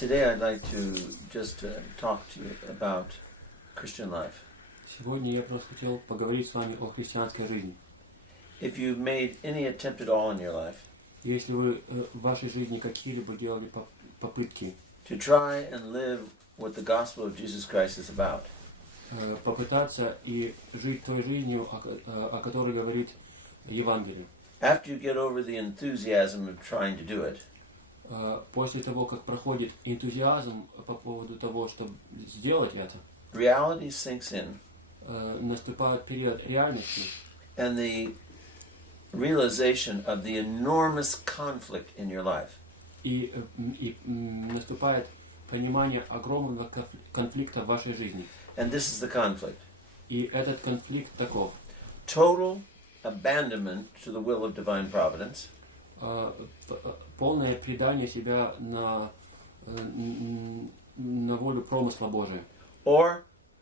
Today I'd like to just talk to you about Christian life. Сегодня я просто хотел поговорить с вами о христианской жизни. If you've made any attempt at all in your life Если вы в вашей жизни какие-либо делали попытки to try and live what the gospel of Jesus Christ is about, попытаться и жить той жизнью, о которой говорит Евангелие. after you get over the enthusiasm of trying to do it, После того, как проходит энтузиазм по поводу того, чтобы сделать это, reality sinks in, наступает период реальности, and the realization of the enormous conflict in your life. и наступает понимание огромного конфликта в вашей жизни. And this is the conflict. И этот конфликт таков. Total abandonment to the will of divine providence, Полное предание себя на волю промысла Божия. or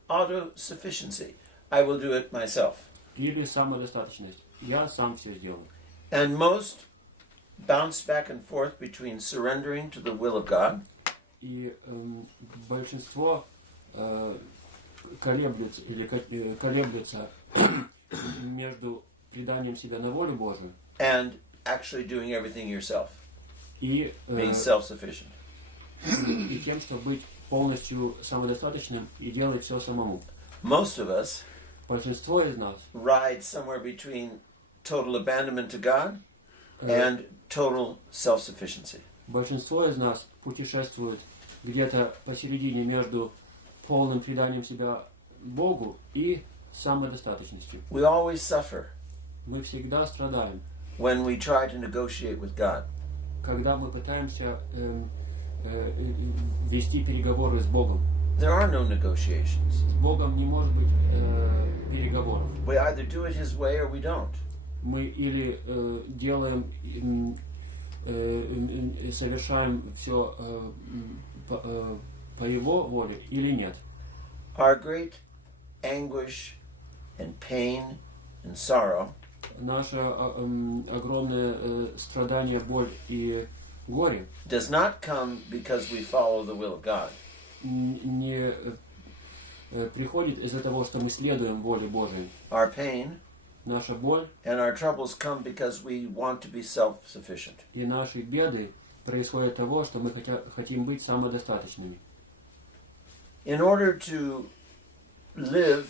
autosufficiency. I will do it myself. Или самодостаточность. Я сам все сделаю. And most bounce back and forth between surrendering to the will of God И большинство колеблется между преданием себя на волю Божию and actually doing everything yourself, и being self-sufficient. тем, чтобы быть полностью самодостаточным и делать все самому. Most of us Большинство из нас ride somewhere between total abandonment to God and total self-sufficiency. Большинство из нас путешествует где-то посередине между полным преданием себя Богу и самодостаточностью. We always suffer Мы всегда страдаем, when we try to negotiate with God. когда мы пытаемся вести переговоры с Богом. There are no negotiations. С Богом не может быть переговоров. We either do it His way or we don't. Мы или делаем, совершаем все по Его воле, или нет. Our great anguish and pain and sorrow Наше огромное страдание, боль и горе does not come because we follow the will of God. не приходит из-за того, что мы следуем воле Божией. Our pain Наша боль and our troubles come because we want to be self-sufficient. и наши беды происходят от того, что мы хотим быть самодостаточными. In order to live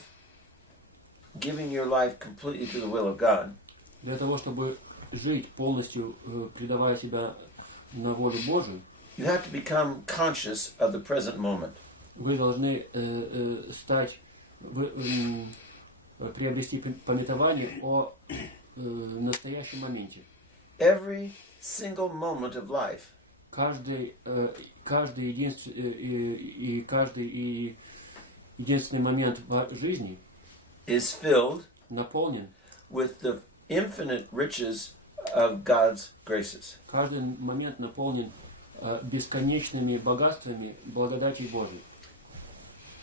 giving your life completely to the will of God, Для того, чтобы жить полностью, предавая себя на волю Божию, you have to become conscious of the present moment. вы должны приобрести памятование о настоящем моменте. Every single moment of life Каждый единственный момент в жизни is filled наполнен. with the infinite riches of God's graces. Каждый момент наполнен бесконечными богатствами благодати Божьей.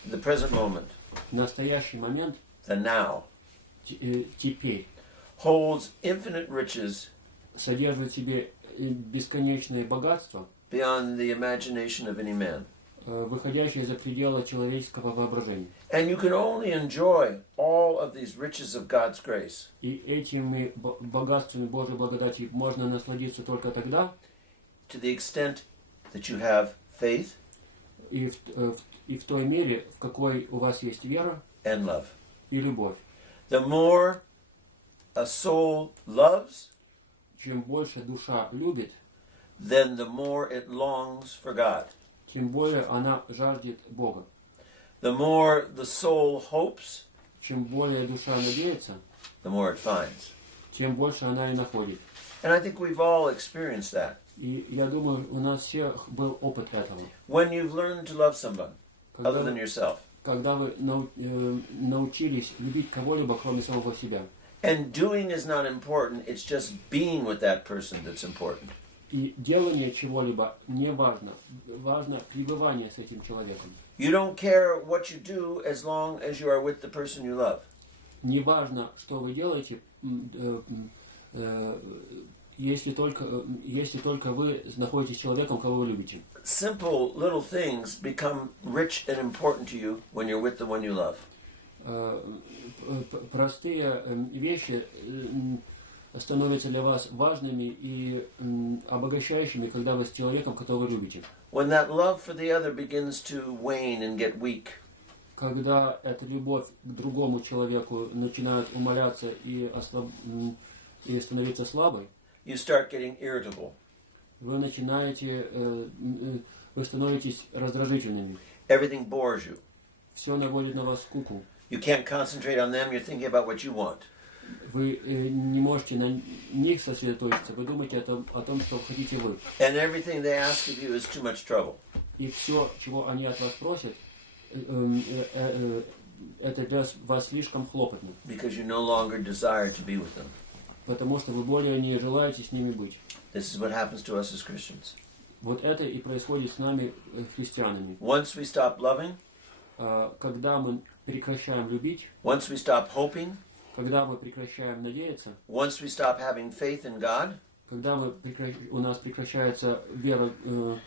The present moment, Настоящий момент, the now, теперь, holds infinite riches содержит в себе бесконечные богатства, beyond the imagination of any man. выходящие за пределы человеческого воображения. And you can only enjoy all of these riches of God's grace И этими богатствами Божьей благодати можно насладиться только тогда, to the extent that you have faith и в той мере, в какой у вас есть вера and love. и любовь. The more a soul loves, Чем больше душа любит, then the more it longs for God. тем более она жаждет Бога. The more the soul hopes, Чем более душа надеется, the more it finds. тем больше она и находит. And I think we've all experienced that. И я думаю, у нас всех был опыт этого. When you've learned to love someone other than yourself, Когда вы научились любить кого-либо, кроме самого себя. and doing is not important, it's just being with that person that's important. И делание чего-либо не важно. Важно пребывание с этим человеком. You don't care what you do as long as you are with the person you love. Не важно, что вы делаете, если только вы находитесь с человеком, кого вы любите. Simple little things become rich and important to you when you're with the one you love. Простые вещи становятся для вас важными и обогащающими, когда вы с человеком, которого вы любите. When that love for the other begins to wane and get weak, Когда эта любовь к другому человеку начинает умаляться и становиться слабой, you start getting irritable. вы становитесь раздражительными. Everything bores you. Все наводит на вас скуку. You can't concentrate on them, you're thinking about what you want. Вы не можете на них сосредоточиться, вы думаете о том, что хотите вы. And everything they ask of you is too much trouble. И все, чего они от вас просят, это для вас слишком хлопотно. Because you no longer desire to be with them. Потому что вы более не желаете с ними быть. This is what happens to us as Christians. Вот это и происходит с нами, христианами. Once we stop loving, когда мы прекращаем любить, once we stop hoping, когда мы прекращаем надеяться, once we stop having faith in God, когда у нас прекращается вера в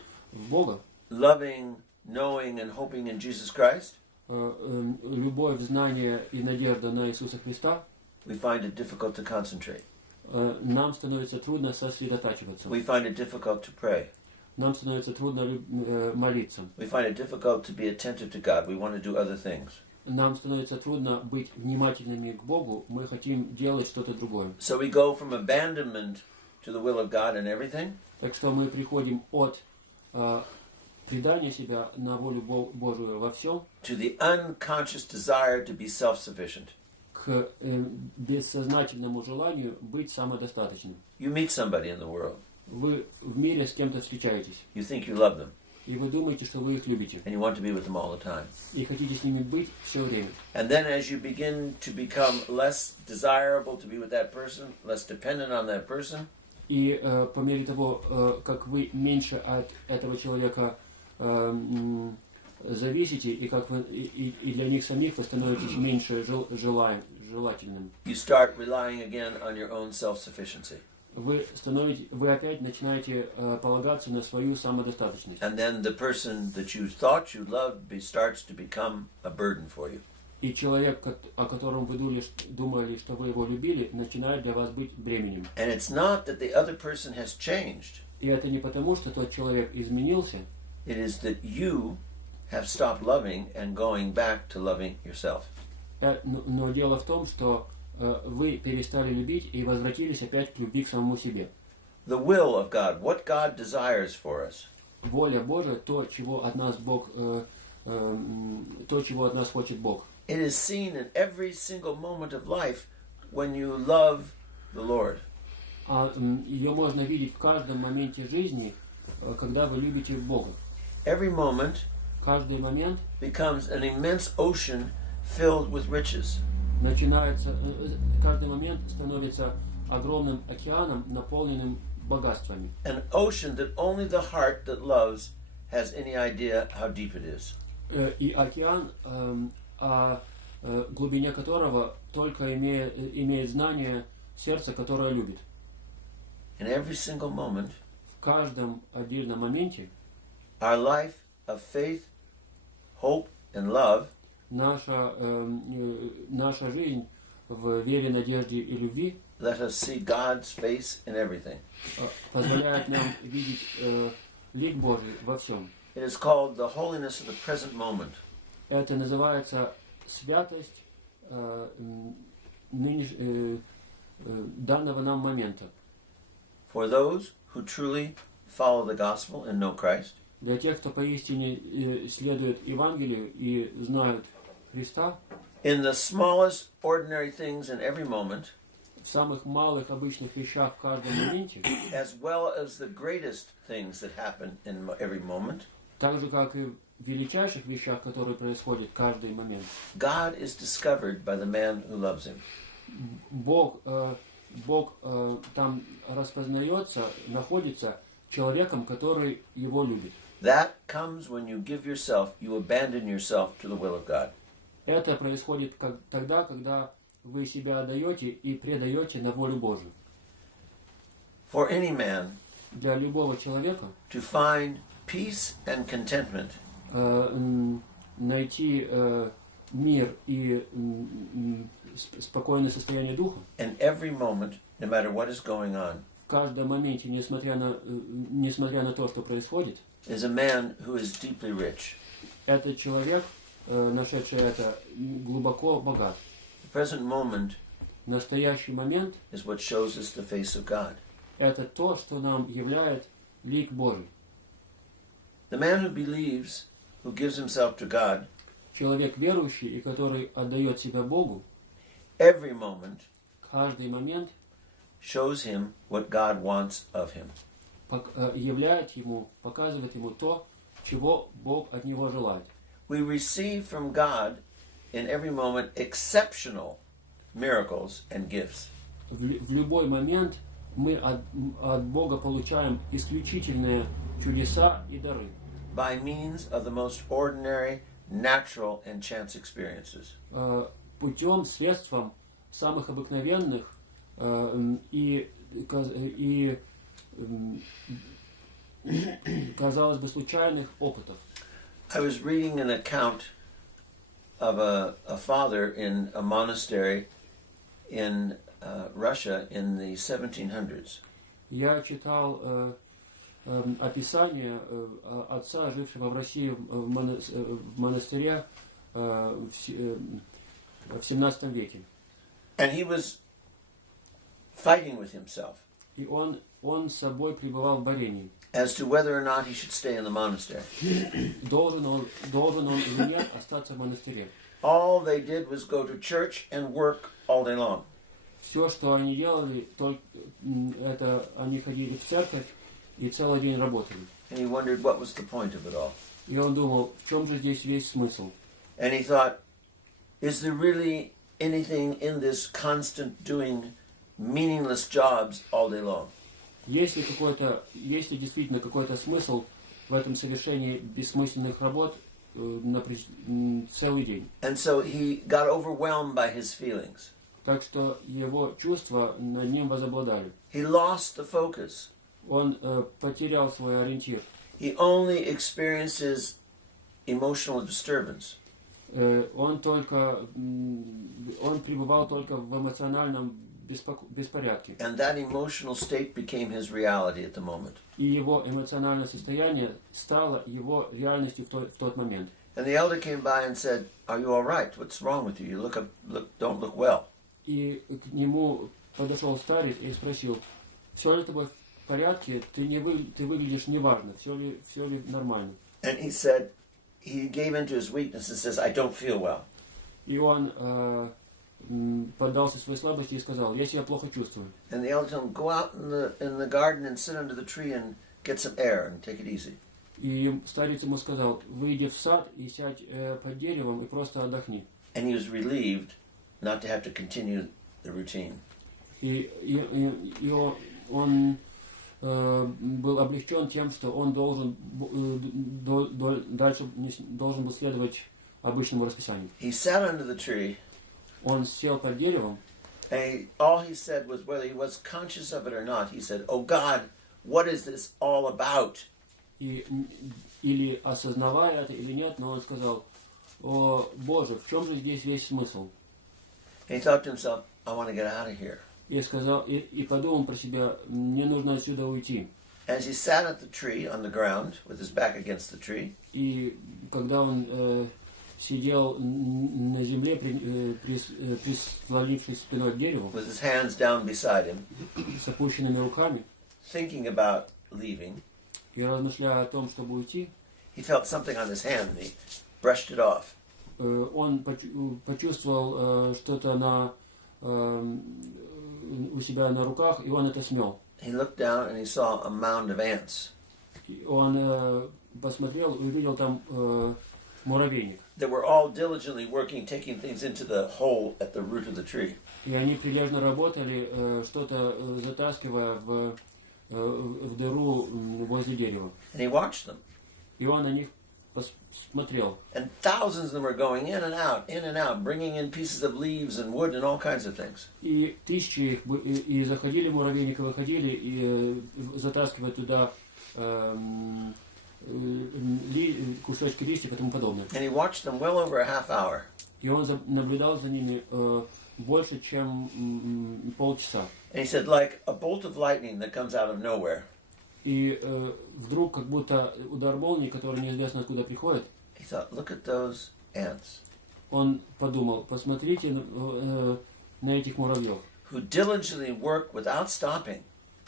Бога, loving, knowing, and hoping in Jesus Christ, любовь, знание и надежда на Иисуса Христа, we find it difficult to concentrate. Нам становится трудно сосредотачиваться. We find it difficult to pray. Нам становится трудно молиться. We find it difficult to be attentive to God. We want to do other things. Нам становится трудно быть внимательными к Богу. Мы хотим делать что-то другое. So we go from abandonment to the will of God in everything. Так что мы приходим от предания себя на волю Божию во всем To the unconscious desire to be self-sufficient. к бессознательному желанию быть самодостаточным. You meet somebody in the world. Вы в мире с кем-то встречаетесь. You think you love them. И вы думаете, что вы их любите. And you want to be with them all the time. И хотите с ними быть все время. And then as you begin to become less desirable to be with that person, less dependent on that person, И по мере того, как вы меньше от этого человека зависите, и как вы и для них самих вы становитесь меньше желательным. you start relying again on your own self-sufficiency. Вы опять начинаете полагаться на свою самодостаточность. And then the person that you thought you loved starts to become a burden for you. И человек, о котором вы думали, что вы его любили, начинает для вас быть бременем. And it's not that the other person has changed. И это не потому, что тот человек изменился. It is that you have stopped loving and going back to loving yourself. Но дело в том, что вы перестали любить и возвратились опять к любви к самому себе. The will of God, what God desires for us. Воля Божия, то, чего от нас хочет Бог. It is seen in every single moment of life when you love the Lord. Ее можно видеть в каждом моменте жизни, когда вы любите Бога. Every moment Каждый момент becomes an immense ocean filled with riches. каждый момент становится огромным океаном, наполненным богатствами. An ocean that only the heart that loves has any idea how deep it is. И океан, о глубине которого только имеет знание сердца, которое любит. In every single moment, В каждом отдельном моменте our life of faith, hope, and love наша жизнь в вере, надежде и любви let us see God's face in everything. позволяет нам видеть лик Божий во всем. It is called the holiness of the present moment. Это называется святость данного нам момента. For those who truly follow the gospel and know Christ, Для тех, кто поистине следует Евангелию и знают Христа, in the smallest ordinary things in every moment, в самых малых обычных вещах в каждом моменте, as well as the greatest things that happen in every moment, так же, как и в величайших вещах, которые происходят в каждый момент, God is discovered by the man who loves him. Бог там распознается, находится человеком, который его любит. That comes when you give yourself, you abandon yourself to the will of God. Это происходит тогда, когда вы себя отдаете и предаете на волю Божию. for any man для любого человека to find peace and contentment найти мир и спокойное состояние духа in every moment, no matter what is going on, в каждом моменте, несмотря на то, что происходит, is a man who is deeply rich. этот человек, нашедший это, глубоко богат. The present moment Настоящий момент is what shows us the face of God. это то, что нам являет лик Божий. The man who believes, who gives himself to God, Человек верующий и который отдает себя Богу, every moment каждый момент shows him what God wants of him. являет ему, показывает ему то, чего Бог от него желает. We receive from God in every moment exceptional miracles and gifts. В любой момент мы от Бога получаем исключительные чудеса и дары. By means of the most ordinary, natural, and chance experiences. Путем, средством самых обыкновенных и казалось бы, случайных опытов. I was reading an account of a father in a monastery in Russia in the 1700s. Я читал описание отца, жившего в России в монастыре в 17 веке. And he was fighting with himself И он с собой пребывал в борении. as to whether or not he should stay in the monastery. Должен он или нет остаться в монастыре. All they did was go to church and work all day long. Все, что они делали, это они ходили в церковь и целый день работали. And he wondered what was the point of it all. И он думал, в чем же здесь весь смысл? And he thought, is there really anything in this constant doing meaningless jobs all day long? Есть ли действительно какой-то смысл в этом совершении бессмысленных работ целый день? And so he got overwhelmed by his feelings. Так что его чувства над ним возобладали. He lost the focus. Он потерял свой ориентир. He only experiences emotional disturbance. Он пребывал только в эмоциональном беспорядке. And that emotional state became his reality at the moment. И его эмоциональное состояние стало его реальностью в тот момент. And the elder came by and said, "Are you all right? What's wrong with you? You don't look well." И к нему подошел старец и спросил, все ли с тобой в порядке, ты выглядишь неважно, все ли нормально. And he said, he gave into his weakness and says, "I don't feel well." И он поддался своей слабости и сказал, я себя плохо чувствую. And the elder told him, "Go out in the garden and sit under the tree and get some air and take it easy." И старец ему сказал, выйди в сад и сядь под деревом и просто отдохни. And he was relieved not to have to continue the routine. И он был облегчен тем, что он дальше должен был следовать обычному расписанию. He sat under the tree. Он сел под деревом. And all he said was, whether he was conscious of it or not, he said, "Oh God, what is this all about?" Или осознавая это или нет, но он сказал, о Боже, в чем же здесь весь смысл? And he thought to himself, "I want to get out of here." И подумал про себя, мне нужно отсюда уйти. As he sat at the tree on the ground with his back against the tree, И когда он сидел на земле, прислонившись спиной к дереву, with his hands down beside him, с опущенными руками, thinking about leaving, и размышляя о том, чтобы уйти, he felt something on his hand and he brushed it off. Он почувствовал что-то у себя на руках, и он это смел. He looked down and he saw a mound of ants. Он посмотрел и увидел там муравейник. They were all diligently working, taking things into the hole at the root of the tree. И они прилежно работали, что-то затаскивая в дыру возле дерева. And he watched them. И он на них посмотрел. And thousands of them were going in and out, bringing in pieces of leaves and wood and all kinds of things. И тысячи их и заходили муравейники, выходили и затаскивали туда кусочки листьев и тому подобное. And he watched them well over a half hour. И он наблюдал за ними больше, чем полчаса. And he said, like a bolt of lightning that comes out of nowhere. И вдруг, как будто удар молнии, который неизвестно откуда приходит, He thought, look at those ants. он подумал, посмотрите на этих муравьев, Who diligently work without stopping,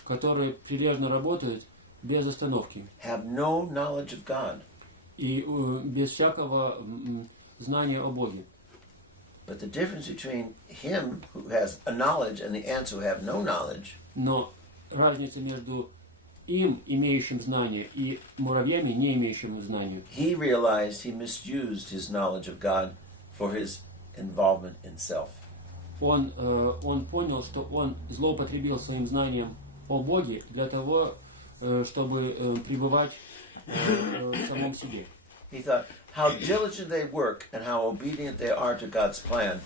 которые прилежно работают без остановки have no knowledge of God. и без всякого знания о Боге. But the difference between him who has a knowledge and the ants who have no knowledge Но разница между им, имеющим знание, и муравьями, не имеющим знания. he realized he misused his knowledge of God for his involvement in self. Он понял, что он злоупотребил своим знанием о Боге для того, чтобы пребывать в самом себе. He thought how diligent they work and how obedient they are to God's plan.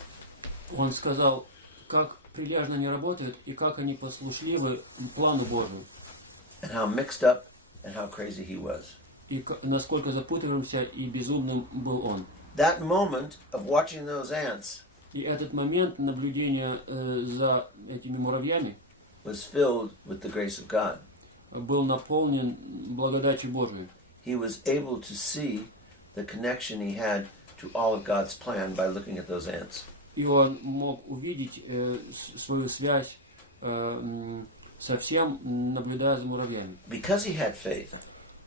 Он сказал, как прилежно они работают и как они послушливы плану Божию. And how mixed up and how crazy he was. И насколько запутавшимся и безумным был он. That moment of watching those ants И этот момент наблюдения за этими муравьями was filled with the grace of God. был наполнен благодатью Божией. He was able to see the connection he had to all of God's plan by looking at those ants. И он мог увидеть свою связь со всем, наблюдая за муравьями. Because he had faith,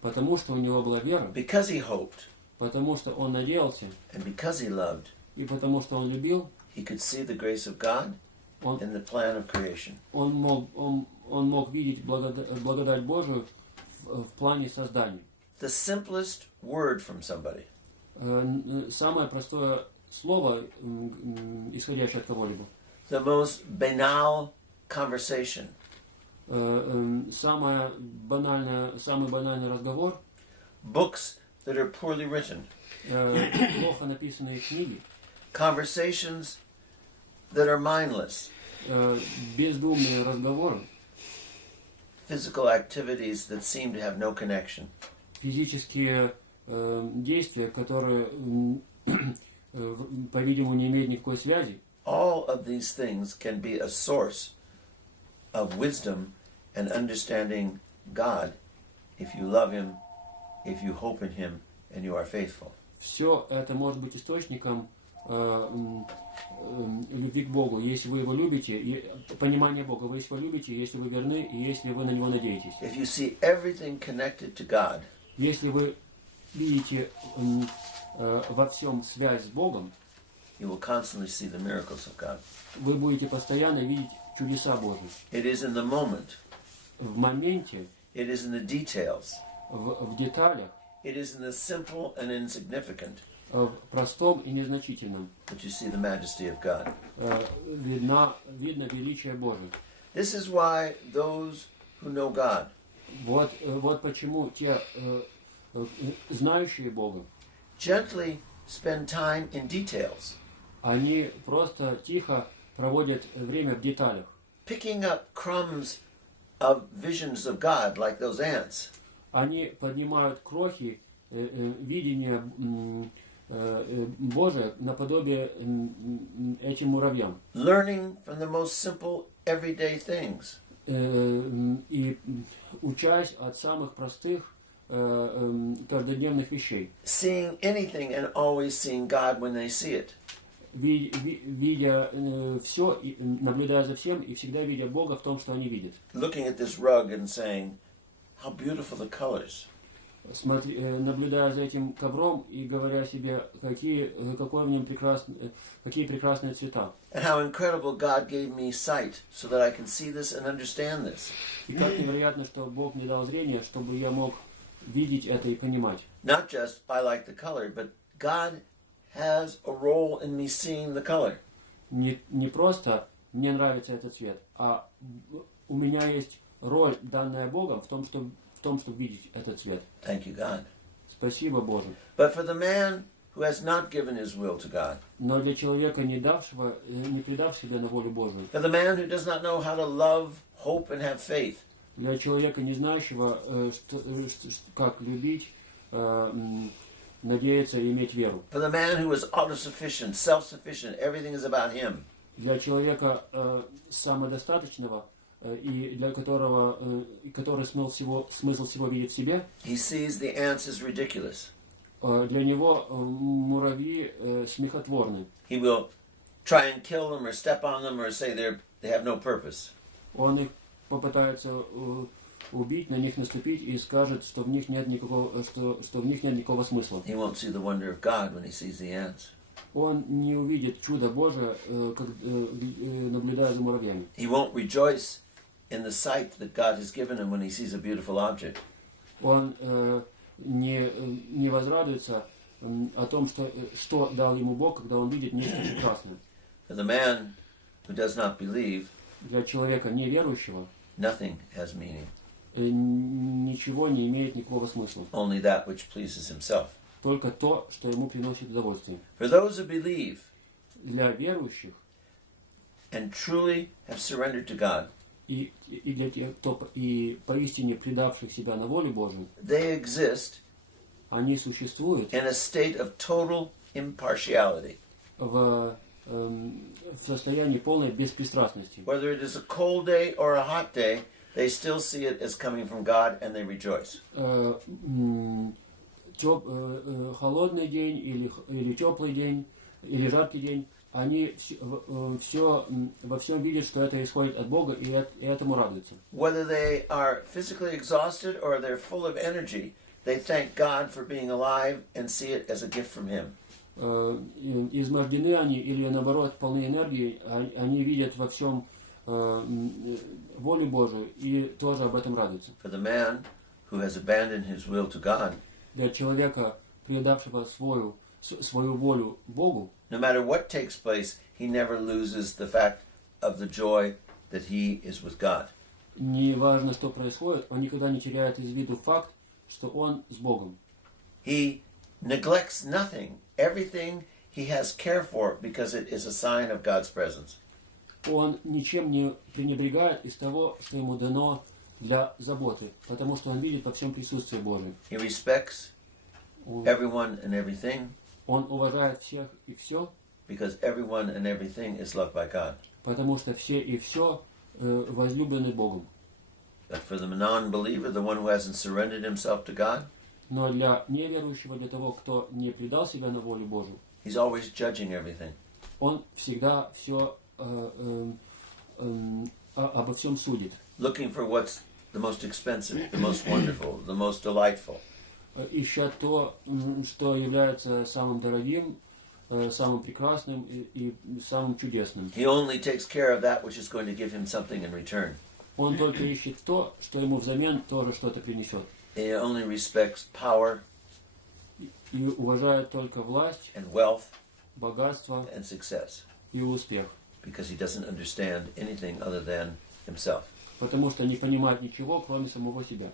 Потому что у него была вера, because he hoped, потому что он надеялся, and because he loved, и потому что он любил, he could see the grace of God он, in the plan of creation. он мог видеть благодать Божию в плане создания. The simplest word from somebody Самое простое слово, исходящее от кого-либо. the most banal conversation Самый банальный разговор, books that are poorly written, плохо написанные книги, conversations that are mindless, бездумные разговоры, physical activities that seem to have no connection. физические действия, которые, по-видимому, не имеют никакой связи. All of these things can be a source of wisdom and understanding God if you love Him, if you hope in Him, and you are faithful. Все это может быть источником любви к Богу, если вы Его любите, понимания Бога, если вы любите, если вы верны, и если вы на Него надеетесь. If you see everything connected to God, Если вы видите во всем связь с Богом, you will constantly see the miracles of God. вы будете постоянно видеть чудеса Божьи. It is in the moment, В моменте, it is in the details, в деталях, it is in the simple and insignificant в простом и незначительном that you see the majesty of God. видно величие Божие. This is why those who know God Вот почему те, знающие Бога, gently spend time in details, они просто тихо проводят время в деталях, picking up crumbs of visions of God like those ants. они поднимают крохи видения Божие наподобие этим муравьям. Learning from the most simple everyday things. И учась от самых простых каждодневных вещей. Seeing anything and always seeing God when they see it. Видя все, наблюдая за всем и всегда видя Бога в том, что они видят. Looking at this rug and saying, how beautiful the colors. Наблюдая за этим ковром и говоря себе, какие прекрасные цвета. And how incredible God gave me sight so that I can see this and understand this. И как невероятно, что Бог мне дал зрение, чтобы я мог видеть это и понимать. Not just I like the color, but God has a role in me seeing the color. Не просто мне нравится этот цвет, а у меня есть роль, данная Богом, в том, чтобы видеть этот цвет. Thank you, God. Спасибо, Боже. But for the man who has not given his will to God, Но для человека, не предав себя на волю Божию, for the man who does not know how to love, hope, and have faith, для человека, не знающего, как любить, надеяться и иметь веру, for the man who is autosufficient, self-sufficient, everything is about him, для человека самодостаточного и для которого, который смысл всего видит в себе, he sees the ants as ridiculous. для него муравьи смехотворны. He will try and kill them or step on them or say they have no purpose. Он их попытается убить, на них наступить и скажет, что в них нет никакого, что в них нет никакого смысла. He won't see the wonder of God when he sees the ants. Он не увидит чудо Божие, наблюдая за муравьями. He won't rejoice in the sight that God has given him when he sees a beautiful object. Он не возрадуется о том, что дал ему Бог, когда он видит нечто прекрасное. For the man who does not believe, Для человека неверующего nothing has meaning, ничего не имеет никакого смысла. only that which pleases himself. Только то, что ему приносит удовольствие. For those who believe Для верующих and truly have surrendered to God, и для тех, кто и поистине предавших себя на волю Божию, they exist они существуют in a state of total impartiality. в состоянии полной беспристрастности. Whether it is a cold day or a hot day, they still see it as coming from God and they rejoice. Холодный день или теплый день, или жаркий день, они во всем видят, что это исходит от Бога, и этому радуются. Whether they are physically exhausted or they're full of energy, they thank God for being alive and see it as a gift from Him. Измождены они или наоборот полны энергии, они видят во всем волю Божию и тоже об этом радуются. For the man who has abandoned his will to God, Для человека, предавшего свою волю Богу, no matter what takes place, he never loses the fact of the joy that he is with God. не важно, что происходит, он никогда не теряет из виду факт, что он с Богом. He neglects nothing, everything he has care for, because it is a sign of God's presence. Он ничем не пренебрегает из того, что ему дано для заботы, потому что он видит во всем присутствие Божие. He respects everyone and everything, Он уважает всех и все, because everyone and everything is loved by God. потому что все и все возлюблены Богом. But for the non-believer, the one who hasn't surrendered himself to God, Но для неверующего, для того, кто не предал себя на волю Божию, he's always judging everything. он всегда все обо всем судит. Looking for what's the most expensive, the most wonderful, the most delightful. Ища то, что является самым дорогим, самым прекрасным и самым чудесным. He only takes care of that which is going to give him something in return. Он только ищет то, что ему взамен тоже что-то принесет. He only respects power И уважает только власть, and wealth богатство and success, и успех. because he doesn't understand anything other than himself. Потому что не понимает ничего, кроме самого себя.